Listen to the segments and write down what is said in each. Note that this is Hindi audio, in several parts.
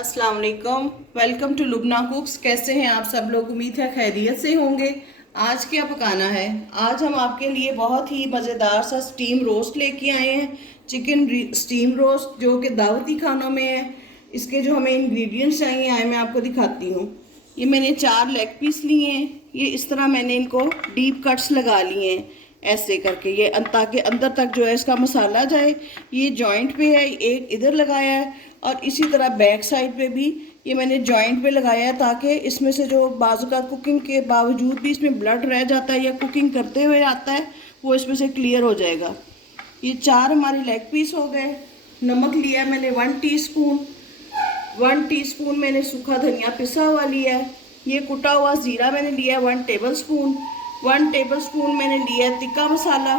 अस्सलाम वालेकुम। Welcome to Lubna cooks. कैसे हैं आप सब लोग? उम्मीद है खैरियत से होंगे। आज क्या पकाना है? आज हम आपके लिए बहुत ही मज़ेदार सा स्टीम रोस्ट लेके आए हैं। चिकन स्टीम रोस्ट जो कि दावती खानों में है। इसके जो हमें इंग्रेडिएंट्स चाहिए आए मैं आपको दिखाती हूँ। ये मैंने 4 लेग पीस लिए हैं। ये इस तरह मैंने इनको डीप कट्स लगा लिए हैं ऐसे करके, ये ताकि अंदर तक जो है इसका मसाला जाए। ये जॉइंट पे है, एक इधर लगाया है और इसी तरह बैक साइड पे भी ये मैंने जॉइंट पे लगाया है, ताकि इसमें से जो बाजू का कुकिंग के बावजूद भी इसमें ब्लड रह जाता है या कुकिंग करते हुए आता है वो इसमें से क्लियर हो जाएगा। ये 4 हमारे लेग पीस हो गए। नमक लिया मैंने 1 टीस्पून। 1 टीस्पून मैंने सूखा धनिया पिसा हुआ लिया है। ये कुटा हुआ ज़ीरा मैंने लिया है 1 टेबलस्पून। 1 टेबलस्पून मैंने लिया है तिक्का मसाला।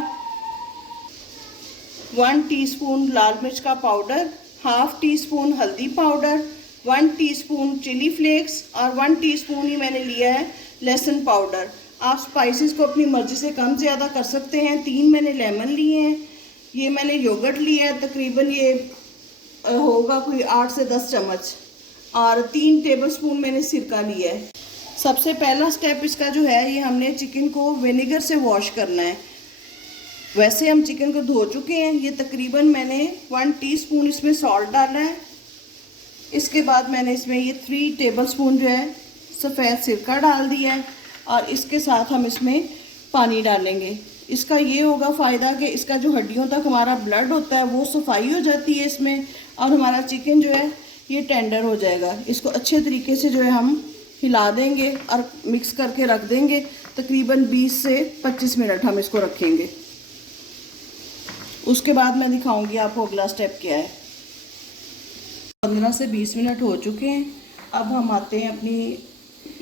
1 टीस्पून लाल मिर्च का पाउडर, हाफ टी स्पून हल्दी पाउडर, 1 टीस्पून चिली फ्लेक्स और 1 टीस्पून ही मैंने लिया है लहसुन पाउडर। आप स्पाइसेस को अपनी मर्ज़ी से कम ज़्यादा कर सकते हैं। 3 मैंने लेमन लिए हैं। ये मैंने योगर्ट लिया है, तकरीबन ये होगा कोई 8 से 10 चम्मच, और 3 टेबलस्पून मैंने सिरका लिया है। सबसे पहला स्टेप इसका जो है, ये हमने चिकन को विनेगर से वॉश करना है। वैसे हम चिकन को धो चुके हैं। ये तकरीबन मैंने 1 टीस्पून इसमें सॉल्ट डाला है। इसके बाद मैंने इसमें ये 3 टेबलस्पून जो है सफ़ेद सिरका डाल दिया है, और इसके साथ हम इसमें पानी डालेंगे। इसका ये होगा फ़ायदा कि इसका जो हड्डियों तक हमारा ब्लड होता है वो सफाई हो जाती है इसमें, और हमारा चिकन जो है ये टेंडर हो जाएगा। इसको अच्छे तरीके से जो है हम हिला देंगे और मिक्स करके रख देंगे। तकरीबन 20 से 25 मिनट हम इसको रखेंगे। उसके बाद मैं दिखाऊंगी आपको अगला स्टेप क्या है। 15 से 20 मिनट हो चुके हैं। अब हम आते हैं अपनी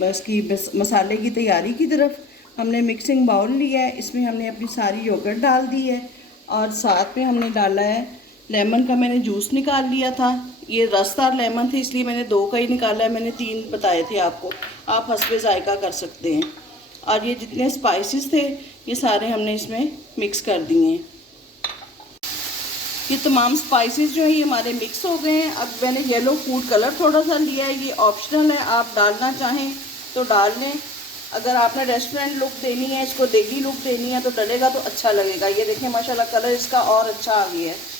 इसकी मसाले की तैयारी की तरफ। हमने मिक्सिंग बाउल लिया है, इसमें हमने अपनी सारी योगर्ट डाल दी है, और साथ में हमने डाला है लेमन का। मैंने जूस निकाल लिया था। ये रसदार लेमन थे इसलिए मैंने 2 का ही निकाला है, मैंने 3 बताए थे आपको। आप हस्बे जायका कर सकते हैं। और ये जितने स्पाइसेस थे ये सारे हमने इसमें मिक्स कर दिए हैं। ये तमाम स्पाइसेस जो है ये हमारे मिक्स हो गए हैं। अब मैंने येलो फूड कलर थोड़ा सा लिया है, ये ऑप्शनल है, आप डालना चाहें तो डाल लें। अगर आपने रेस्टोरेंट लुक देनी है, इसको देगी लुक देनी है तो डलेगा तो अच्छा लगेगा। ये देखें माशाल्लाह कलर इसका और अच्छा आ गया है।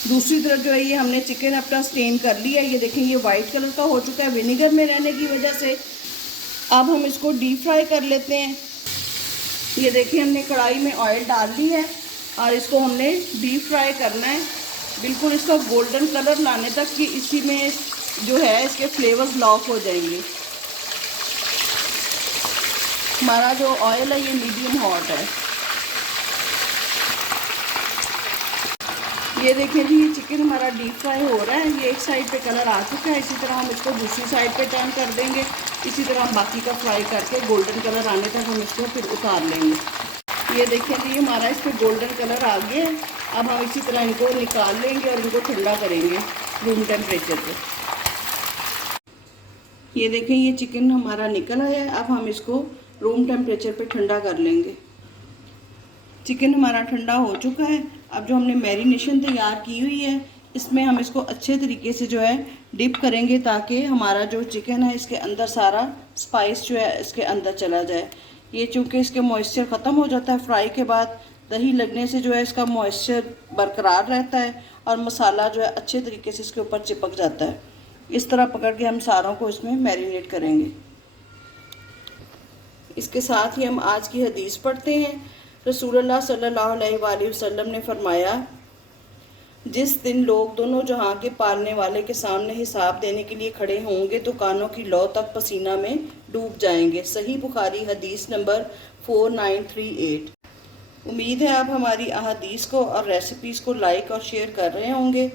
दूसरी तरफ जो है ये हमने चिकन अपना स्टेन कर लिया है। ये देखें ये वाइट कलर का हो चुका है विनेगर में रहने की वजह से। अब हम इसको डीप फ्राई कर लेते हैं। ये देखिए हमने कढ़ाई में ऑयल डाल ली है और इसको हमने डीप फ्राई करना है, बिल्कुल इसका गोल्डन कलर लाने तक कि इसी में जो है इसके फ्लेवर्स लॉक हो जाएंगे। हमारा जो ऑयल है ये मीडियम हॉट है। ये देखें जी ये चिकन हमारा डीप फ्राई हो रहा है। ये एक साइड पे कलर आ चुका है, इसी तरह हम इसको दूसरी साइड पे टर्न कर देंगे। इसी तरह हम बाकी का फ्राई करके गोल्डन कलर आने तक हम इसको फिर उतार लेंगे। ये देखें जी हमारा इस पर गोल्डन कलर आ गया है। अब हम इसी तरह इनको निकाल लेंगे और इनको ठंडा करेंगे रूम टेम्परेचर पे। ये देखें ये चिकन हमारा निकल आया है। अब हम इसको रूम टेम्परेचर पे ठंडा कर लेंगे। चिकन हमारा ठंडा हो चुका है। अब जो हमने मैरिनेशन तैयार की हुई है इसमें हम इसको अच्छे तरीके से जो है डिप करेंगे, ताकि हमारा जो चिकन है इसके अंदर सारा स्पाइस जो है इसके अंदर चला जाए। ये चूँकि इसके मॉइस्चर ख़त्म हो जाता है फ्राई के बाद, दही लगने से जो है इसका मॉइस्चर बरकरार रहता है और मसाला जो है अच्छे तरीके से इसके ऊपर चिपक जाता है। इस तरह पकड़ के हम सारों को इसमें मैरिनेट करेंगे। इसके साथ ही हम आज की हदीस पढ़ते हैं। रसूलुल्लाह सल्लल्लाहु अलैहि वसल्लम ने फरमाया, जिस दिन लोग दोनों जहां के पालने वाले के सामने हिसाब देने के लिए खड़े होंगे तो कानों की लौ तक पसीना में डूब जाएंगे। सही बुखारी हदीस नंबर 4938। उम्मीद है आप हमारी अहादीस को और रेसिपीज़ को लाइक और शेयर कर रहे होंगे।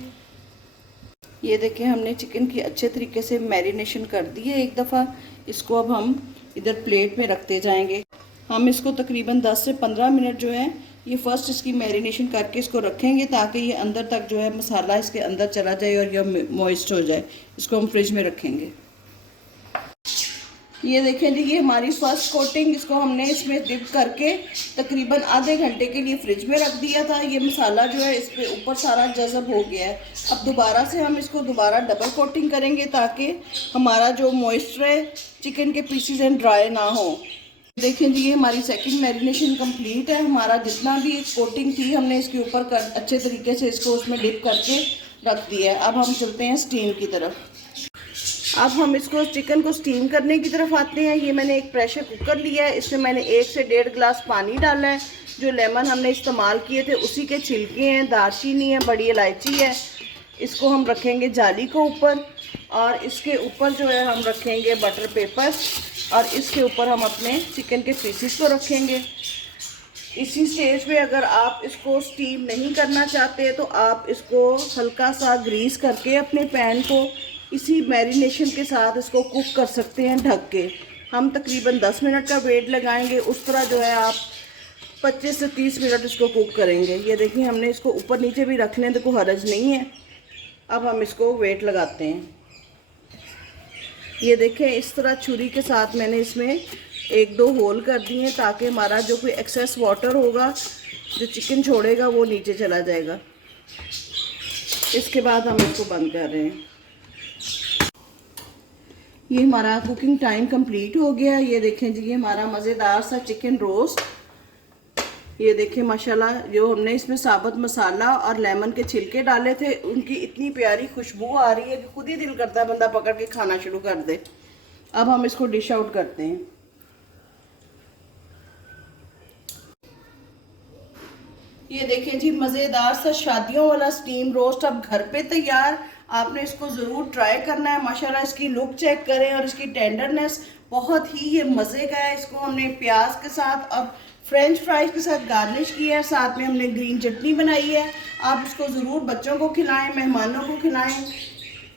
ये देखें हमने चिकन की अच्छे तरीके से मैरिनेशन कर दी है एक दफ़ा। इसको अब हम इधर प्लेट में रखते जाएंगे। हम इसको तकरीबन 10 से 15 मिनट जो है ये फ़र्स्ट इसकी मैरिनेशन करके इसको रखेंगे, ताकि ये अंदर तक जो है मसाला इसके अंदर चला जाए और यह मॉइस्ट हो जाए। इसको हम फ्रिज में रखेंगे। ये देखें जी, ये हमारी फर्स्ट कोटिंग, इसको हमने इसमें डिप करके तकरीबन आधे घंटे के लिए फ्रिज में रख दिया था। ये मसाला जो है इस पे ऊपर सारा जज़ब हो गया है। अब दोबारा से हम इसको दोबारा डबल कोटिंग करेंगे ताकि हमारा जो मॉइस्चर है चिकन के पीसेस एंड ड्राई ना हो। देखें जी, ये हमारी सेकंड मैरिनेशन कंप्लीट है। हमारा जितना भी कोटिंग थी हमने इसके ऊपर कर अच्छे तरीके से इसको उसमें डिप करके रख दिया है। अब हम चलते हैं स्टीम की तरफ। अब हम इसको चिकन को स्टीम करने की तरफ आते हैं। ये मैंने एक प्रेशर कुकर लिया है, इसमें मैंने 1 से 1.5 गिलास पानी डाला है। जो लेमन हमने इस्तेमाल किए थे उसी के छिलके हैं, दालचीनी है, बड़ी इलायची है। इसको हम रखेंगे जाली को ऊपर और इसके ऊपर जो है हम रखेंगे बटर पेपर और इसके ऊपर हम अपने चिकन के पीसेस को रखेंगे। इसी स्टेज पे अगर आप इसको स्टीम नहीं करना चाहते तो आप इसको हल्का सा ग्रीस करके अपने पैन को इसी मैरिनेशन के साथ इसको कुक कर सकते हैं ढक के। हम तकरीबन 10 मिनट का वेट लगाएंगे, उस तरह जो है आप 25 से 30 मिनट इसको कुक करेंगे। ये देखिए हमने इसको ऊपर नीचे भी रख लें तो कोई हर्ज नहीं है। अब हम इसको वेट लगाते हैं। ये देखें इस तरह छुरी के साथ मैंने इसमें 1-2 होल कर दिए ताकि हमारा जो कोई एक्सेस वाटर होगा जो चिकन छोड़ेगा वो नीचे चला जाएगा। इसके बाद हम इसको बंद कर रहे हैं। ये हमारा कुकिंग टाइम कंप्लीट हो गया। ये देखें जी, ये हमारा मज़ेदार सा चिकन रोस्ट। ये देखें माशाल्लाह, जो हमने इसमें साबुत मसाला और लेमन के छिलके डाले थे उनकी इतनी प्यारी खुशबू आ रही है कि खुद ही दिल करता है बंदा पकड़ के खाना शुरू कर दे। अब हम इसको डिश आउट करते हैं। ये देखें जी, मज़ेदार सा शादियों वाला स्टीम रोस्ट अब घर पे तैयार। आपने इसको ज़रूर ट्राई करना है। माशाल्लाह इसकी लुक चेक करें और इसकी टेंडरनेस बहुत ही ये मज़े का है। इसको हमने प्याज के साथ और फ्रेंच फ्राइज के साथ गार्निश किया है, साथ में हमने ग्रीन चटनी बनाई है। आप इसको ज़रूर बच्चों को खिलाएं, मेहमानों को खिलाएं,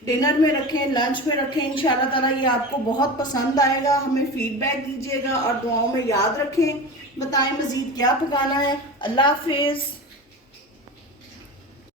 डिनर में रखें, लंच में रखें। इंशाल्लाह ताला ये आपको बहुत पसंद आएगा। हमें फीडबैक दीजिएगा और दुआओं में याद रखें। बताएं मज़ीद क्या पकाना है। अल्लाह हाफिज़।